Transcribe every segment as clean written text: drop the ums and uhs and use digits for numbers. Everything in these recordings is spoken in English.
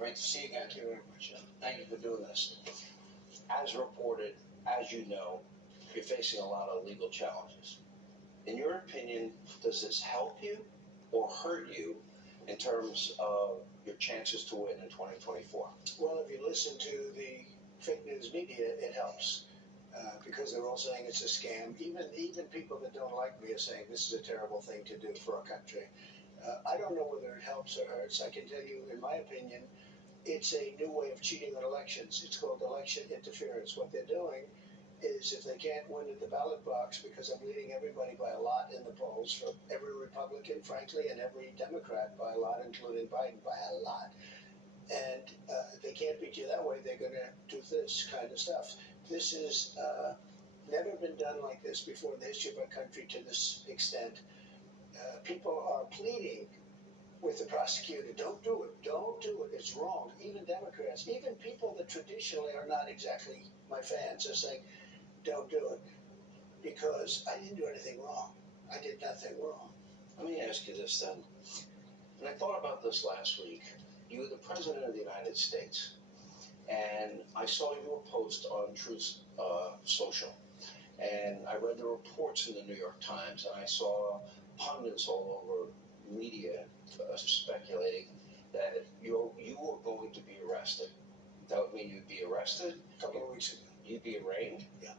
Great to see you again. Thank you very much. Thank you for doing this. As reported, as you know, you're facing a lot of legal challenges. In your opinion, does this help you or hurt you in terms of your chances to win in 2024? Well, if you listen to the fake news media, it helps. Because they're all saying it's a scam. Even people that don't like me are saying this is a terrible thing to do for our country. I don't know whether it helps or hurts. I can tell you, in my opinion, it's a new way of cheating on elections. It's called election interference. What they're doing is, if they can't win at the ballot box, because I'm leading everybody by a lot in the polls, for every Republican, frankly, and every Democrat by a lot, including Biden by a lot, and they can't beat you that way, they're going to do this kind of stuff. This has never been done like this before in the history of our country to this extent. People are pleading with the prosecutor, don't do it, don't do it, it's wrong. Even Democrats, even people that traditionally are not exactly my fans are saying, don't do it, because I didn't do anything wrong. I did nothing wrong. Let me ask you this then. And I thought about this last week. You were the President of the United States, and I saw your post on Truth Social, and I read the reports in the New York Times, and I saw pundits all over media speculating that you were going to be arrested. That would mean you'd be arrested A couple of weeks ago. You'd be arraigned. Yeah.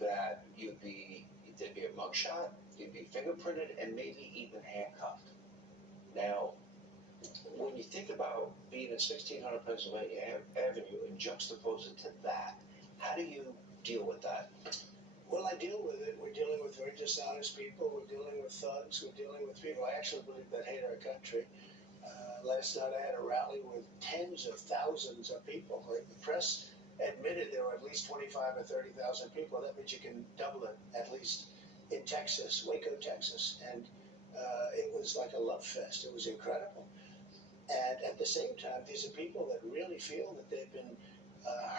That there'd be a mugshot, you'd be fingerprinted, and maybe even handcuffed. Now, when you think about being at 1600 Pennsylvania Avenue and juxtapose it to that, how do you deal with that? Well, I deal with it. We're dealing with very dishonest people. We're dealing with thugs. We're dealing with people I actually believe that hate our country. Last night I had a rally with tens of thousands of people. Like the press admitted there were at least 25 or 30,000 people. That means you can double it, at least in Texas, Waco, Texas. And it was like a love fest. It was incredible. And at the same time, these are people that really feel that they've been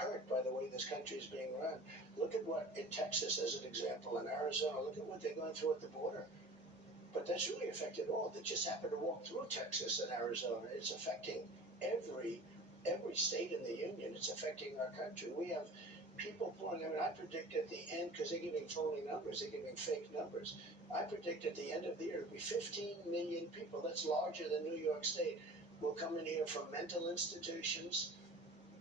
hurt by the way this country is being run. Look at what, in Texas as an example, in Arizona, look at what they're going through at the border. But that's really affected all that just happen to walk through Texas and Arizona. It's affecting every state in the union. It's affecting our country. We have people pulling, I predict at the end, because they're giving phony numbers, they're giving fake numbers. I predict at the end of the year, it'll be 15 million people. That's larger than New York State. Will come in here from mental institutions,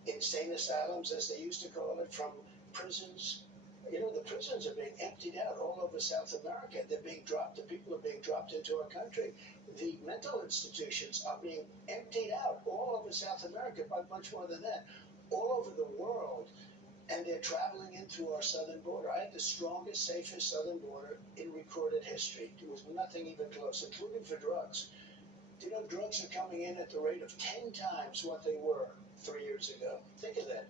insane asylums, as they used to call it, from prisons. You know, the prisons are being emptied out all over South America. They're being dropped, the people are being dropped into our country. The mental institutions are being emptied out all over South America, but much more than that, all over the world. And they're traveling in through our southern border. I had the strongest, safest southern border in recorded history. There was nothing even close, including for drugs. You know, drugs are coming in at the rate of 10 times what they were 3 years ago. Think of that.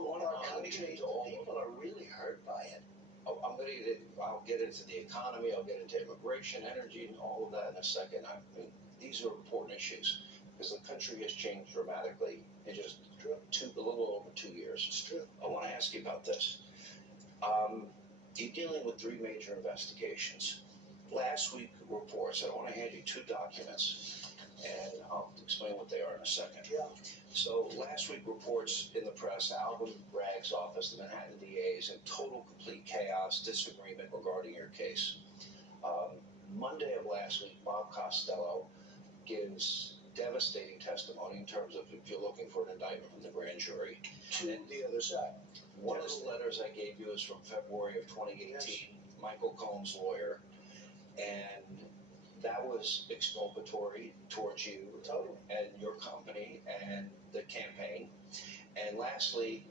Our country, people are really hurt by it. I'll get into the economy, I'll get into immigration, energy, and all of that in a second. These are important issues because the country has changed dramatically in just a little over 2 years. It's true. I want to ask you about this. You're dealing with 3 major investigations. Last week reports, I want to hand you 2 documents, and I'll explain what they are in a second. Yeah. So last week reports in the press, Alvin Bragg's office, the Manhattan DA, is in total complete chaos, disagreement regarding your case. Monday of last week, Bob Costello gives devastating testimony in terms of if you're looking for an indictment from the grand jury. To the other side. One of the letters I gave you is from February of 2018, yes. Michael Cohen's lawyer, and that was exculpatory towards you and your company and the campaign. And lastly,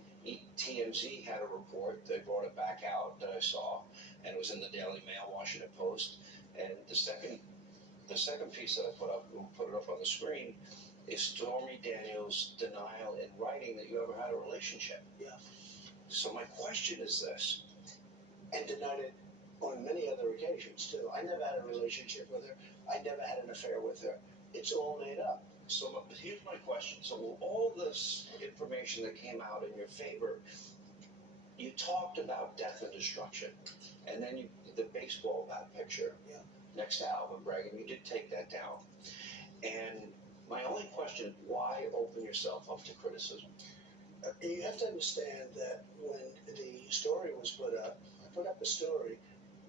TMZ had a report. They brought it back out that I saw, and it was in the Daily Mail, Washington Post. And the second piece that I put up, we'll put it up on the screen, is Stormy Daniels' denial in writing that you ever had a relationship. Yeah. So my question is this. And denied it on many other occasions, too. I never had a relationship with her. I never had an affair with her. It's all made up. So here's my question. So all this information that came out in your favor, you talked about death and destruction. And then the baseball bat picture next to Alvin Bragg, and you did take that down. And My only question, why open yourself up to criticism? You have to understand that when the story was put up, I put up a story.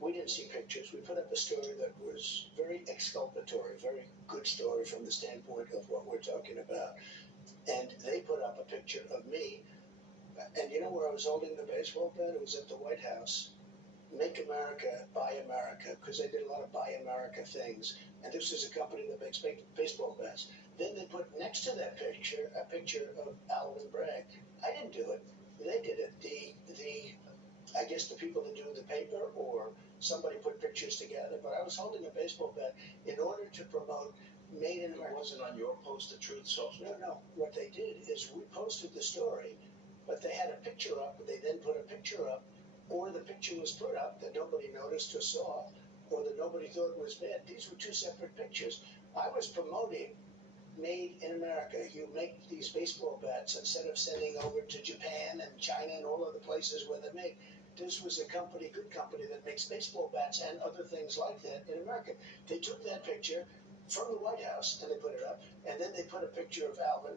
We didn't see pictures. We put up a story that was very exculpatory, very good story from the standpoint of what we're talking about. And they put up a picture of me. And you know where I was holding the baseball bat? It was at the White House. Make America, Buy America, because they did a lot of Buy America things. And this is a company that makes baseball bats. Then they put next to that picture a picture of Alvin Bragg. I didn't do it. They did it. I guess the people that do the paper or somebody put pictures together. But I was holding a baseball bat in order to promote Made in America. It wasn't on your post, the Truth Social? No. What they did is we posted the story, but they had a picture up. They then put a picture up, or the picture was put up that nobody noticed or saw, or that nobody thought was bad. These were two separate pictures. I was promoting Made in America. You make these baseball bats instead of sending over to Japan and China and all other places where they're made. This was a company, good company, that makes baseball bats and other things like that in America. They took that picture from the White House and they put it up, and then they put a picture of Alvin